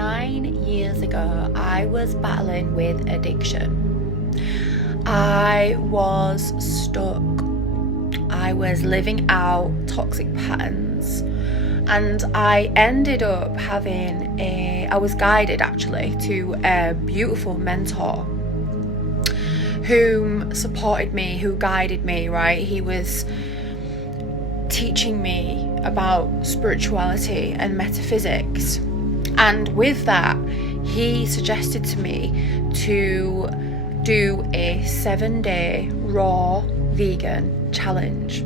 9 years ago, I was battling with addiction. I was stuck. I was living out toxic patterns, and I ended up I was guided actually to a beautiful mentor whom supported me, who guided me, right? He was teaching me about spirituality and metaphysics, and with that he suggested to me to do a 7-day raw vegan challenge.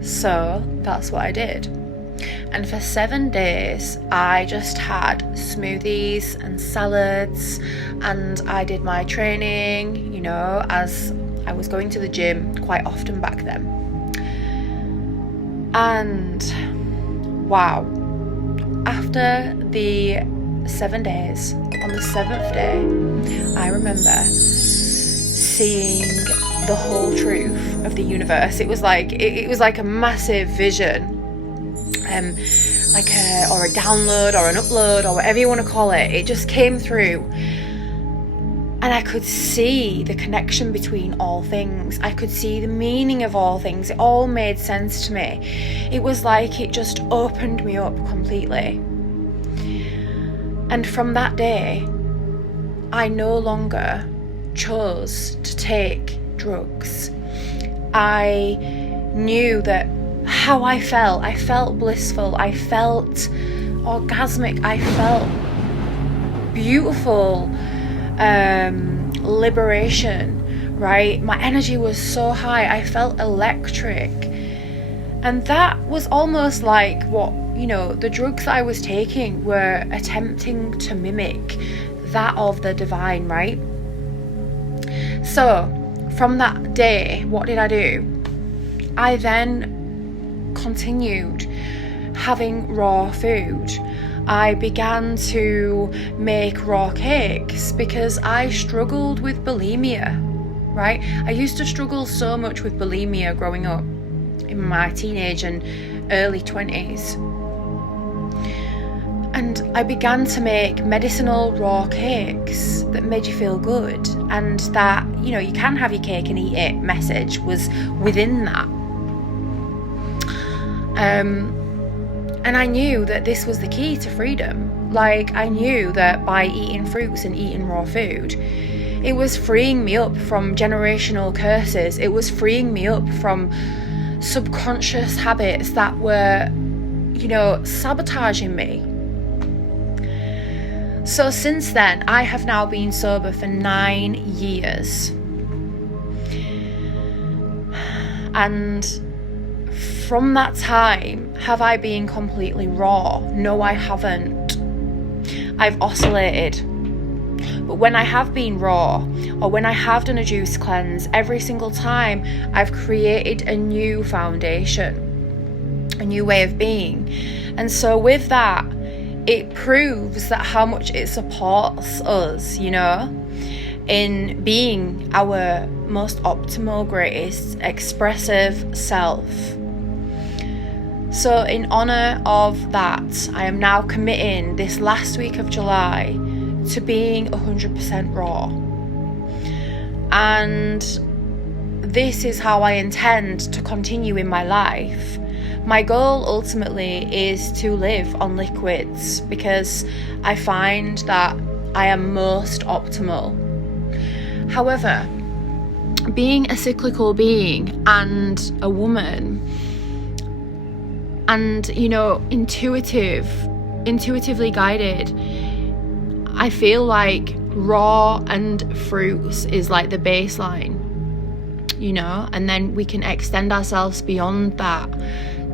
So that's what I did, and for 7 days I just had smoothies and salads, and I did my training, as I was going to the gym quite often back then. And wow, after the 7 days, on the 7th day, I remember seeing the whole truth of the universe. It was like a massive vision, or a download or an upload or whatever you want to call it. It just came through, and I could see the connection between all things. I could see the meaning of all things. It all made sense to me. It was like it just opened me up completely. And from that day, I no longer chose to take drugs. I knew that how I felt blissful, I felt orgasmic, I felt beautiful, liberation, right? My energy was so high, I felt electric. And that was almost like what, the drugs that I was taking were attempting to mimic that of the divine, right? So from that day, what did I do? I then continued having raw food. I began to make raw cakes because I struggled with bulimia, right? I used to struggle so much with bulimia growing up in my teenage and early 20s. And I began to make medicinal raw cakes that made you feel good, and that, you can have your cake and eat it message was within that. And I knew that this was the key to freedom. Like, I knew that by eating fruits and eating raw food, it was freeing me up from generational curses. It was freeing me up from subconscious habits that were, sabotaging me. So since then, I have now been sober for 9 years. And from that time, have I been completely raw? No, I haven't. I've oscillated. But when I have been raw, or when I have done a juice cleanse, every single time I've created a new foundation, a new way of being. And so with that, it proves that how much it supports us, in being our most optimal, greatest, expressive self. So in honour of that, I am now committing this last week of July to being 100% raw. And this is how I intend to continue in my life. My goal ultimately is to live on liquids because I find that I am most optimal. However, being a being and a woman, and intuitively guided, I feel like raw and fruits is like the baseline, and then we can extend ourselves beyond that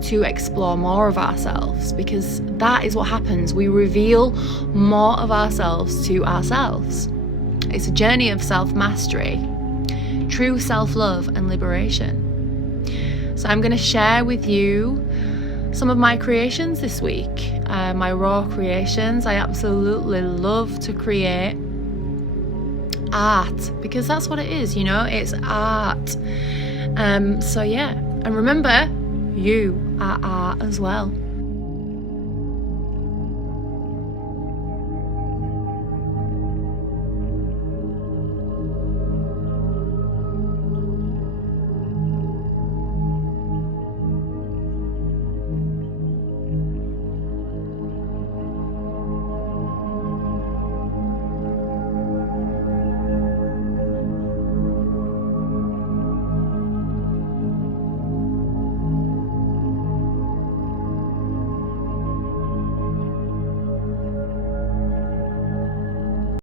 to explore more of ourselves, because that is what happens. We reveal more of ourselves to ourselves. It's a journey of self-mastery, true self-love and liberation. So I'm going to share with you some of my creations this week, my raw creations. I absolutely love to create art because that's what it is, it's art. So yeah, and remember, you are art as well.